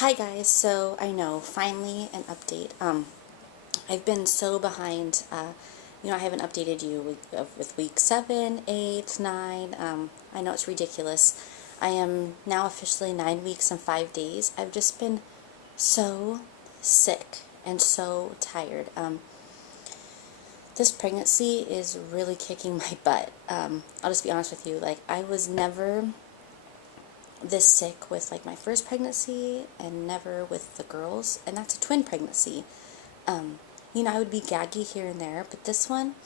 Hi guys, so I know, finally an update. I've been so behind, I haven't updated you with week 7, 8, 9, I know it's ridiculous. I am now officially 9 weeks and 5 days. I've just been so sick and so tired. This pregnancy is really kicking my butt. I'll just be honest with you, like, I was never this sick with like my first pregnancy and never with the girls, and that's a twin pregnancy. I would be gaggy here and there, but this one,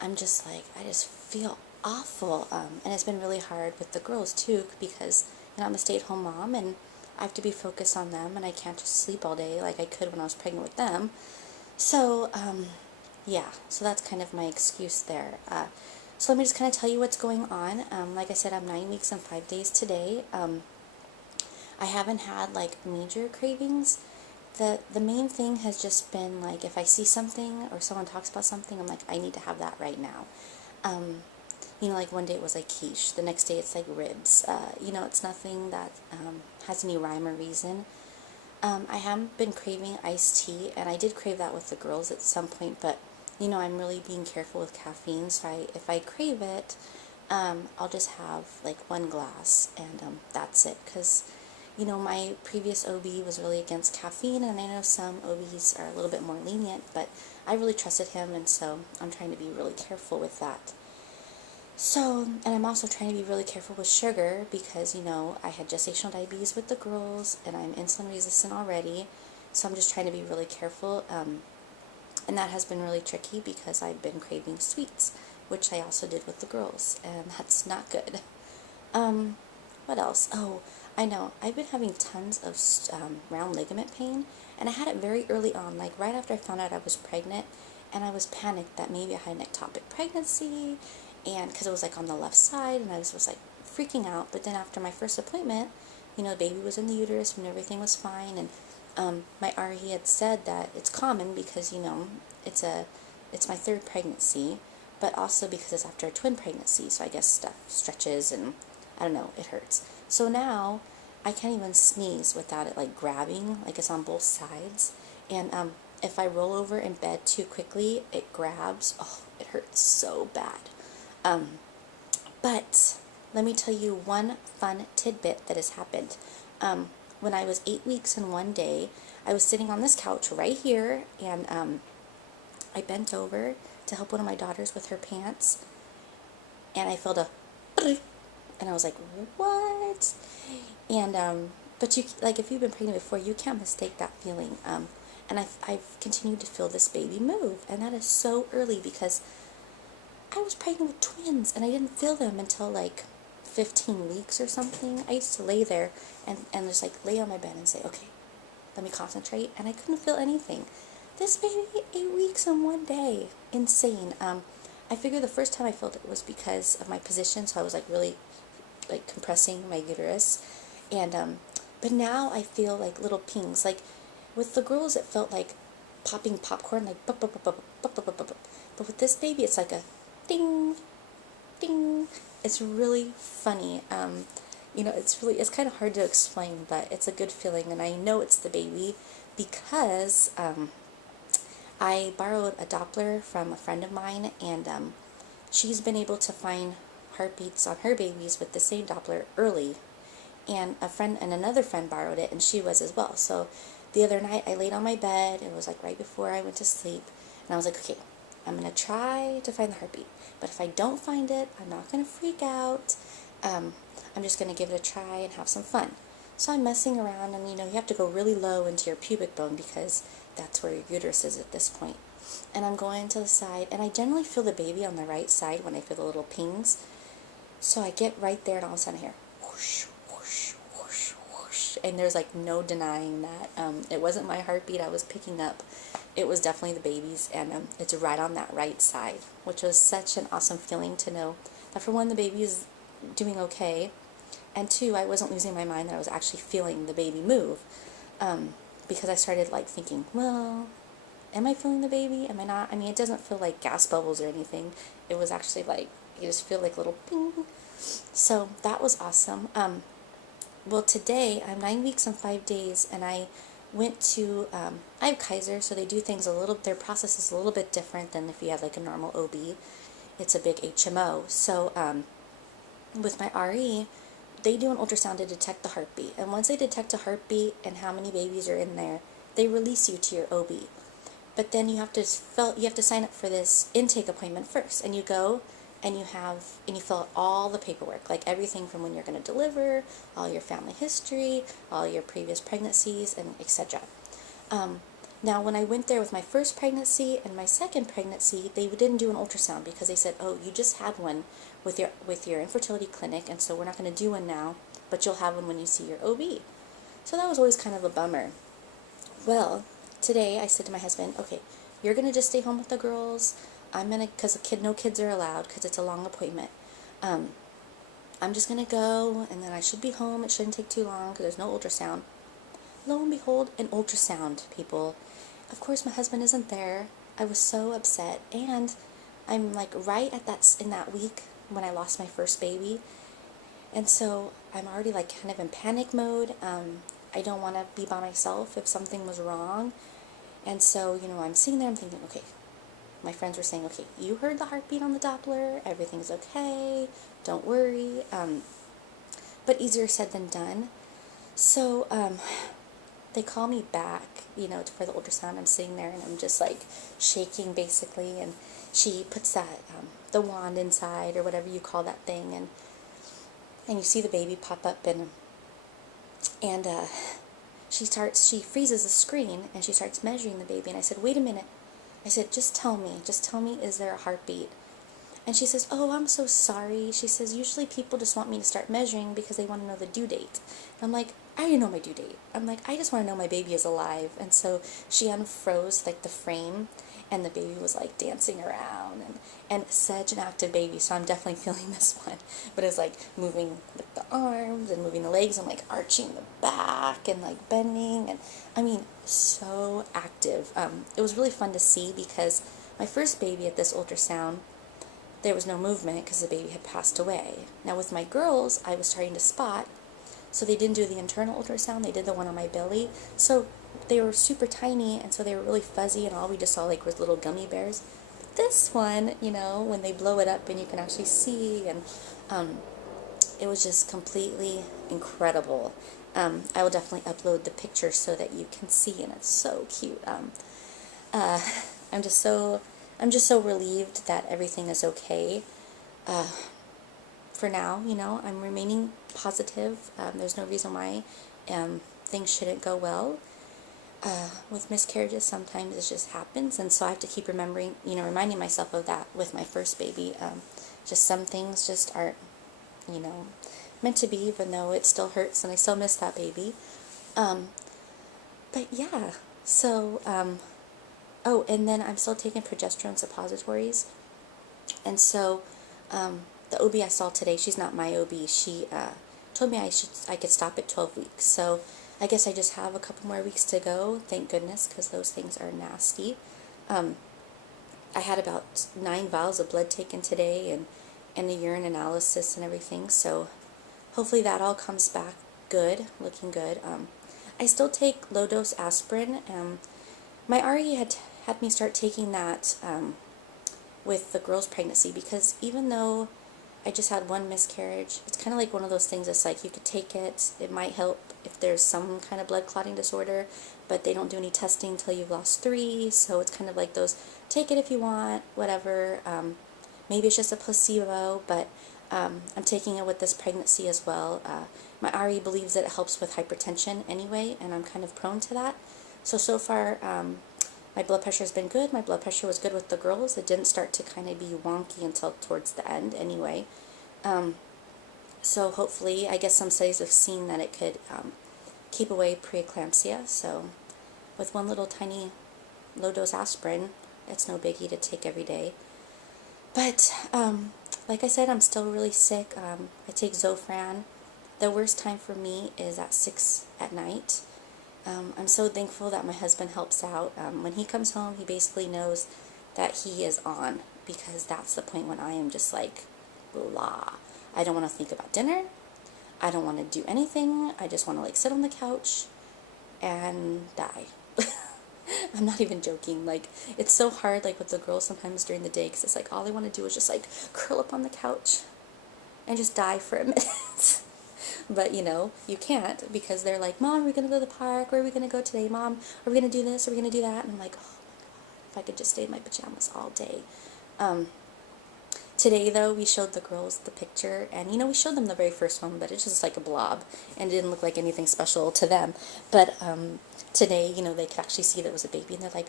I'm just like, I just feel awful. And it's been really hard with the girls too, because I'm a stay-at-home mom and I have to be focused on them, and I can't just sleep all day like I could when I was pregnant with them. So yeah, so that's kind of my excuse there. So let me just kind of tell you what's going on. Like I said, I'm 9 weeks and 5 days today. I haven't had like major cravings. The main thing has just been like if I see something or someone talks about something, I'm like, I need to have that right now. Like one day it was like quiche, the next day it's like ribs. It's nothing that has any rhyme or reason. I haven't been craving iced tea, and I did crave that with the girls at some point, but I'm really being careful with caffeine, so if I crave it, I'll just have like one glass, and that's it, because my previous OB was really against caffeine, and I know some OBs are a little bit more lenient, but I really trusted him, and so I'm trying to be really careful with that. So, and I'm also trying to be really careful with sugar because, I had gestational diabetes with the girls, and I'm insulin resistant already, so I'm just trying to be really careful, and that has been really tricky because I've been craving sweets, which I also did with the girls, and that's not good. What else? Oh, I know, I've been having tons of round ligament pain, and I had it very early on, like right after I found out I was pregnant, and I was panicked that maybe I had an ectopic pregnancy, and because it was like on the left side, and I was like freaking out. But then after my first appointment, the baby was in the uterus and everything was fine, and my RE had said that it's common because it's my third pregnancy, but also because it's after a twin pregnancy, so I guess stuff stretches and I don't know, it hurts. So now I can't even sneeze without it like grabbing, like it's on both sides, and if I roll over in bed too quickly, it grabs. Oh, it hurts so bad. But let me tell you one fun tidbit that has happened. When I was 8 weeks and 1 day, I was sitting on this couch right here, and I bent over to help one of my daughters with her pants, and I felt a and I was like, what? And but you, like, if you've been pregnant before, you can't mistake that feeling. And I've continued to feel this baby move, and that is so early because I was pregnant with twins, and I didn't feel them until like 15 weeks or something. I used to lay there and just like lay on my bed and say, okay, let me concentrate, and I couldn't feel anything. This baby, 8 weeks and 1 day, insane. I figured the first time I felt it was because of my position, so I was like really like compressing my uterus, and but now I feel like little pings. Like with the girls, it felt like popping popcorn, like bup, bup, bup, bup, bup, bup, bup, bup, bup. But with this baby, it's like a ding, ding. It's really funny. It's kind of hard to explain, but it's a good feeling, and I know it's the baby because I borrowed a Doppler from a friend of mine, and she's been able to find heartbeats on her babies with the same Doppler early, and another friend borrowed it, and she was as well. So the other night I laid on my bed, it was like right before I went to sleep, and I was like, okay, I'm going to try to find the heartbeat, but if I don't find it, I'm not going to freak out. I'm just going to give it a try and have some fun. So I'm messing around, and you have to go really low into your pubic bone because that's where your uterus is at this point. And I'm going to the side, and I generally feel the baby on the right side when I feel the little pings. So I get right there, and all of a sudden I hear whoosh, whoosh, whoosh, whoosh, and there's like no denying that it wasn't my heartbeat I was picking up. It was definitely the baby's, and it's right on that right side, which was such an awesome feeling to know that for one, the baby is doing okay, and two, I wasn't losing my mind, that I was actually feeling the baby move, because I started like thinking, well, am I feeling the baby? Am I not? I mean, it doesn't feel like gas bubbles or anything. It was actually like, you just feel like little ping. So that was awesome. well, today I'm 9 weeks and 5 days, and I went to, I have Kaiser, so they do things a little, their process is a little bit different than if you have like a normal OB. It's a big HMO. So with my RE, they do an ultrasound to detect the heartbeat. And once they detect a heartbeat and how many babies are in there, they release you to your OB. But then you have to sign up for this intake appointment first, and you go and you fill out all the paperwork, like everything from when you're going to deliver, all your family history, all your previous pregnancies, and etc. Now, when I went there with my first pregnancy and my second pregnancy, they didn't do an ultrasound because they said, "Oh, you just had one with your infertility clinic, and so we're not going to do one now, but you'll have one when you see your OB." So that was always kind of a bummer. Well, today I said to my husband, "Okay, you're going to just stay home with the girls. I'm going to, because no kids are allowed because it's a long appointment. I'm just going to go, and then I should be home. It shouldn't take too long because there's no ultrasound." Lo and behold, an ultrasound, people. Of course, my husband isn't there. I was so upset, and I'm like right at in that week when I lost my first baby, and so I'm already like kind of in panic mode. I don't want to be by myself if something was wrong, and so I'm sitting there, I'm thinking, okay. My friends were saying, "Okay, you heard the heartbeat on the Doppler. Everything's okay. Don't worry." But easier said than done. So they call me back, for the ultrasound. I'm sitting there and I'm just like shaking basically, and she puts that the wand inside or whatever you call that thing, and you see the baby pop up, and she freezes the screen and she starts measuring the baby, and I said, "Wait a minute." I said, just tell me, is there a heartbeat?" And she says, "Oh, I'm so sorry." She says, "Usually people just want me to start measuring because they want to know the due date." And I'm like, "I already know my due date." I'm like, "I just want to know my baby is alive." And so she unfroze like the frame, and the baby was like dancing around, and such an active baby, so I'm definitely feeling this one. But it's like moving like the arms and moving the legs and like arching the back and like bending, and I mean, so active. It was really fun to see because my first baby at this ultrasound, there was no movement because the baby had passed away. Now with my girls, I was starting to spot, so they didn't do the internal ultrasound, they did the one on my belly. So they were super tiny, and so they were really fuzzy, and all we just saw like was little gummy bears. But this one, when they blow it up and you can actually see, and it was just completely incredible. I will definitely upload the picture so that you can see, and it's so cute. I'm just so relieved that everything is okay. For now, I'm remaining positive. There's no reason why things shouldn't go well. With miscarriages, sometimes it just happens, and so I have to keep reminding myself of that with my first baby. Just some things just aren't, meant to be, even though it still hurts and I still miss that baby. But yeah, so, oh, and then I'm still taking progesterone suppositories, and so, the OB I saw today, she's not my OB, she told me I could stop at 12 weeks, so I guess I just have a couple more weeks to go, thank goodness, because those things are nasty. I had about 9 vials of blood taken today, and a urine analysis and everything, so hopefully that all comes back good, looking good. I still take low-dose aspirin. My RE had me start taking that with the girl's pregnancy, because even though I just had one miscarriage, it's kind of like one of those things that's like you could take it, it might help if there's some kind of blood clotting disorder, but they don't do any testing until you've lost 3, so it's kind of like those, take it if you want, whatever. Maybe it's just a placebo, but I'm taking it with this pregnancy as well. My RE believes that it helps with hypertension anyway, and I'm kind of prone to that. So far, my blood pressure has been good. My blood pressure was good with the girls. It didn't start to kind of be wonky until towards the end anyway. So hopefully, I guess some studies have seen that it could keep away preeclampsia. So with one little tiny low-dose aspirin, it's no biggie to take every day. But like I said, I'm still really sick. I take Zofran. The worst time for me is at 6 at night. I'm so thankful that my husband helps out. When he comes home, he basically knows that he is on, because that's the point when I am just like, blah. I don't want to think about dinner. I don't want to do anything. I just want to like sit on the couch and die. I'm not even joking. Like, it's so hard, like, with the girls sometimes during the day, because it's like, all they want to do is just, like, curl up on the couch and just die for a minute. But, you know, you can't, because they're like, Mom, are we going to go to the park? Where are we going to go today, Mom? Are we going to do this? Are we going to do that? And I'm like, oh, my God, if I could just stay in my pajamas all day. Today, though, we showed the girls the picture, and, you know, we showed them the very first one, but it's just like a blob, and it didn't look like anything special to them. But today, you know, they could actually see that it was a baby, and they're like,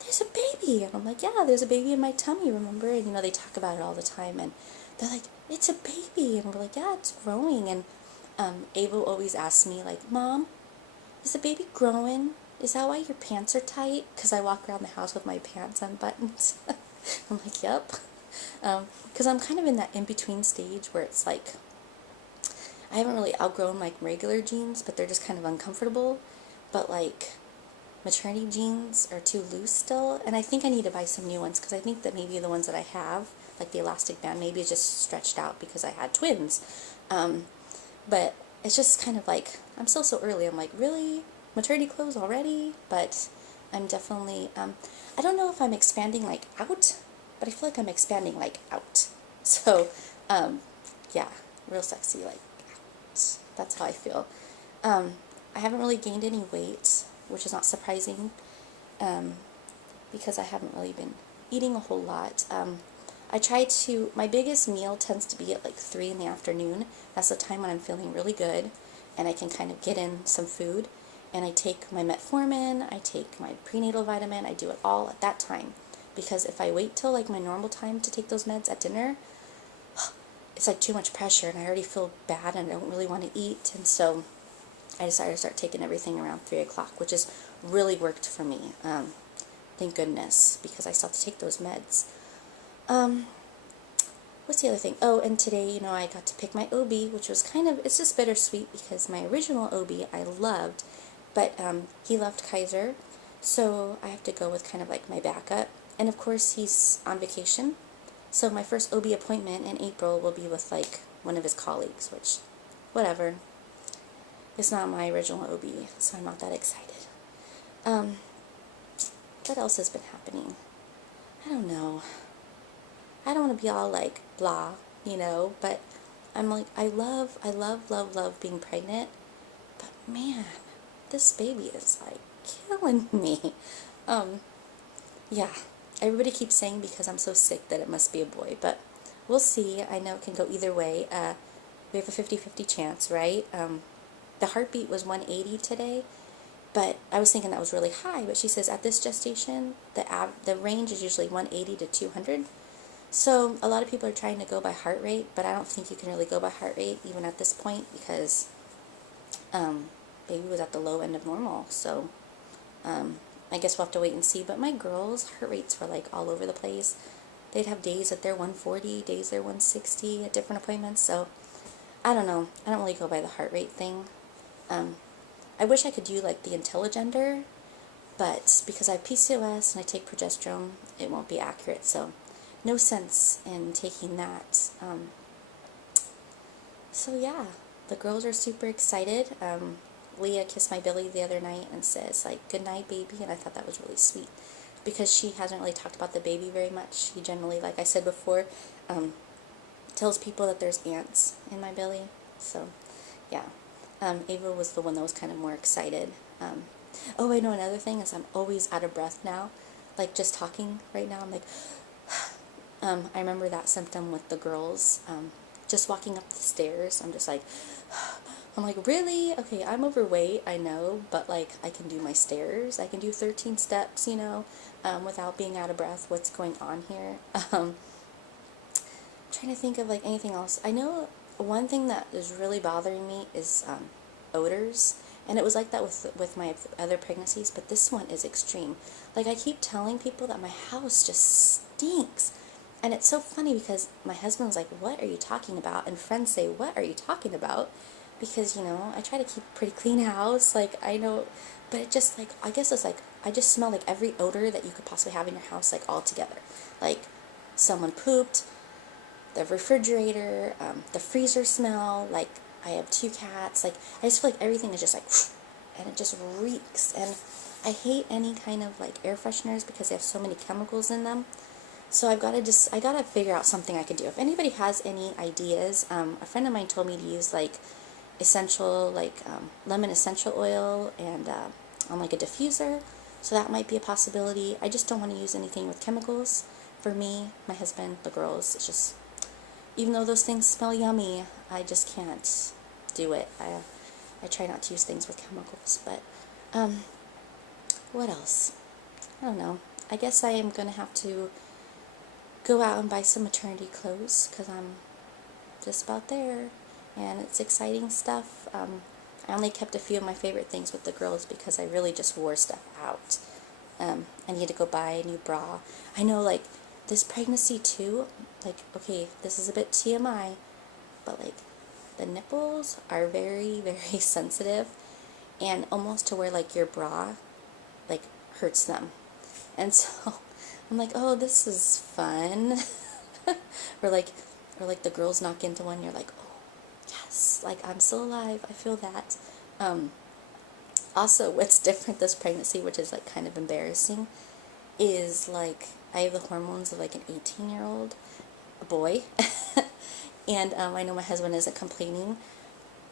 there's a baby! And I'm like, yeah, there's a baby in my tummy, remember? And, you know, they talk about it all the time, and they're like, it's a baby! And we're like, yeah, it's growing. And Ava always asks me, like, Mom, is the baby growing? Is that why your pants are tight? Because I walk around the house with my pants unbuttoned. I'm like, yep. Because I'm kind of in that in-between stage where it's like, I haven't really outgrown like regular jeans, but they're just kind of uncomfortable. But like, maternity jeans are too loose still, and I think I need to buy some new ones, because I think that maybe the ones that I have, like the elastic band, maybe it's just stretched out because I had twins. But it's just kind of like, I'm still so early. I'm like, really? Maternity clothes already? But I'm definitely, I don't know if I'm expanding like out, but I feel like I'm expanding like out. So, yeah, real sexy, like out. That's how I feel. I haven't really gained any weight, which is not surprising, because I haven't really been eating a whole lot. I try to, my biggest meal tends to be at like 3 in the afternoon. That's the time when I'm feeling really good, and I can kind of get in some food. And I take my metformin, I take my prenatal vitamin, I do it all at that time. Because if I wait till like my normal time to take those meds at dinner, it's like too much pressure, and I already feel bad and I don't really want to eat. And so I decided to start taking everything around 3 o'clock, which has really worked for me. Thank goodness, because I still have to take those meds. What's the other thing? Oh, and today, you know, I got to pick my OB, which was kind of, it's just bittersweet, because my original OB I loved, but he left Kaiser, so I have to go with kind of like my backup. And of course, he's on vacation, so my first OB appointment in April will be with like one of his colleagues, which, whatever. It's not my original OB, so I'm not that excited. What else has been happening? I don't know. I don't want to be all like blah, you know, but I'm like, I love being pregnant, but man, this baby is like killing me. Yeah, everybody keeps saying because I'm so sick that it must be a boy, but we'll see. I know it can go either way. We have a 50-50 chance, right? The heartbeat was 180 today, but I was thinking that was really high, but she says at this gestation, the range is usually 180 to 200. So a lot of people are trying to go by heart rate, but I don't think you can really go by heart rate even at this point, because baby was at the low end of normal. So I guess we'll have to wait and see. But my girls' heart rates were like all over the place. They'd have days that they're 140, days they're 160 at different appointments. So I don't know. I don't really go by the heart rate thing. I wish I could do like the IntelliGender, but because I have PCOS and I take progesterone, it won't be accurate. So no sense in taking that. So yeah, the girls are super excited. Leah kissed my belly the other night and says like, good night, baby, and I thought that was really sweet, because she hasn't really talked about the baby very much. She generally, like I said before, tells people that there's ants in my belly. So yeah, Ava was the one that was kind of more excited. Oh, I know another thing is I'm always out of breath now. Like just talking right now, I'm like, I remember that symptom with the girls. Just walking up the stairs, I'm just like, I'm like, really? Okay, I'm overweight, I know, but like I can do my stairs. I can do 13 steps, you know, without being out of breath. What's going on here? Trying to think of like anything else. I know one thing that is really bothering me is odors, and it was like that with my other pregnancies, but this one is extreme. Like I keep telling people that my house just stinks, and it's so funny because my husband's like, what are you talking about? And friends say, what are you talking about? Because, you know, I try to keep a pretty clean house, like I know, but it just like, I guess it's like I just smell like every odor that you could possibly have in your house, like all together. Like someone pooped, the refrigerator, the freezer smell, like I have 2 cats. Like, I just feel like everything is just like, and it just reeks. And I hate any kind of like air fresheners because they have so many chemicals in them. So I gotta figure out something I could do. If anybody has any ideas, a friend of mine told me to use like essential, like lemon essential oil and on like a diffuser. So that might be a possibility. I just don't want to use anything with chemicals. For me, my husband, the girls, it's just, even though those things smell yummy, I just can't do it. I try not to use things with chemicals. But what else? I don't know. I guess I am going to have to go out and buy some maternity clothes because I'm just about there. And it's exciting stuff. I only kept a few of my favorite things with the girls because I really just wore stuff out. I need to go buy a new bra. I know, like, this pregnancy too, like, okay, this is a bit TMI, but like, the nipples are very, very sensitive, and almost to where like your bra, like, hurts them. And so, I'm like, oh, this is fun. or like the girls knock into one, you're like, oh, yes, like, I'm still alive, I feel that. Also, what's different this pregnancy, which is like kind of embarrassing, is like I have the hormones of like an 18-year-old boy. And I know my husband isn't complaining,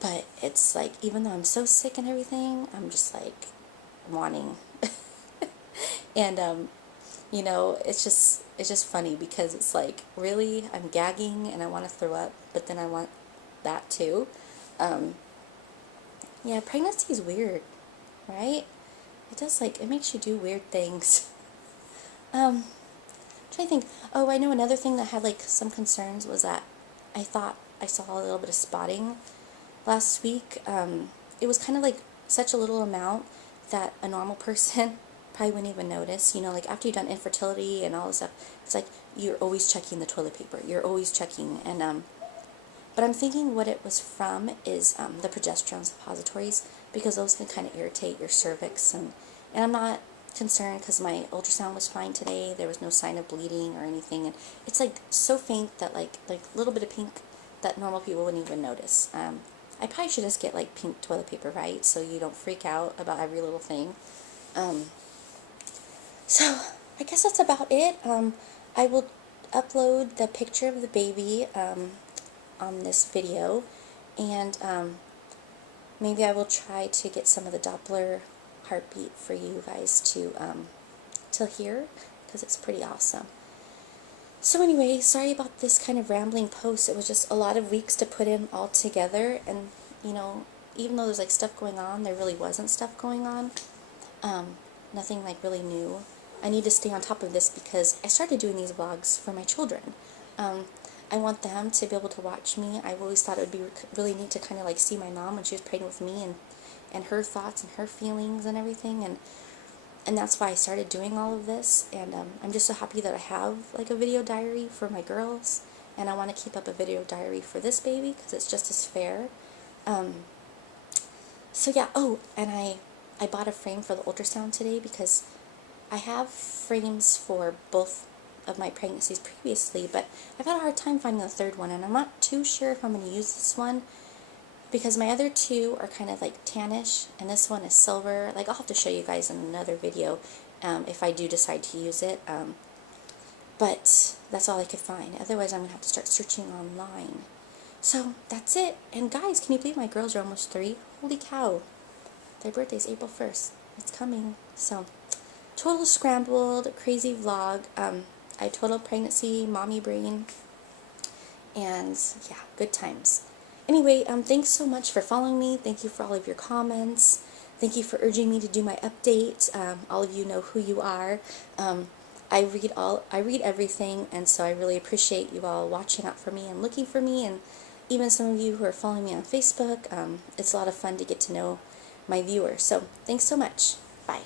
but it's like, even though I'm so sick and everything, I'm just like wanting. And you know, it's just funny because it's like, really, I'm gagging and I want to throw up, but then I want that too. Yeah, pregnancy is weird, right? It does, like, it makes you do weird things. I'm trying to think. Oh, I know another thing that had like some concerns was that I thought I saw a little bit of spotting last week. It was kind of like such a little amount that a normal person probably wouldn't even notice. You know, like after you've done infertility and all this stuff, it's like you're always checking the toilet paper. You're always checking. And but I'm thinking what it was from is the progesterone suppositories, because those can kind of irritate your cervix. And I'm not concerned because my ultrasound was fine today. There was no sign of bleeding or anything. And it's like so faint that like a little bit of pink that normal people wouldn't even notice. I probably should just get like pink toilet paper, right? So you don't freak out about every little thing. So I guess that's about it. I will upload the picture of the baby on this video, and maybe I will try to get some of the Doppler heartbeat for you guys to hear, because it's pretty awesome. So anyway, sorry about this kind of rambling post. It was just a lot of weeks to put in all together, and you know, even though there's like stuff going on, there really wasn't stuff going on. Nothing like really new. I need to stay on top of this because I started doing these vlogs for my children. I want them to be able to watch me. I always thought it would be really neat to kind of like see my mom when she was pregnant with me, and her thoughts and her feelings and everything, and that's why I started doing all of this. And I'm just so happy that I have like a video diary for my girls, and I want to keep up a video diary for this baby because it's just as fair. So yeah, oh, and I bought a frame for the ultrasound today because I have frames for both of my pregnancies previously, but I've had a hard time finding the third one, and I'm not too sure if I'm going to use this one because my other two are kind of like tannish, and this one is silver. Like, I'll have to show you guys in another video if I do decide to use it, but that's all I could find. Otherwise, I'm going to have to start searching online. So, that's it. And guys, can you believe my girls are almost 3? Holy cow. Their birthday's April 1st. It's coming. So, total scrambled, crazy vlog. I total pregnancy, mommy brain, and yeah, good times. Anyway, thanks so much for following me. Thank you for all of your comments. Thank you for urging me to do my update. All of you know who you are. I read everything, and so I really appreciate you all watching out for me and looking for me, and even some of you who are following me on Facebook. It's a lot of fun to get to know my viewers. So thanks so much. Bye.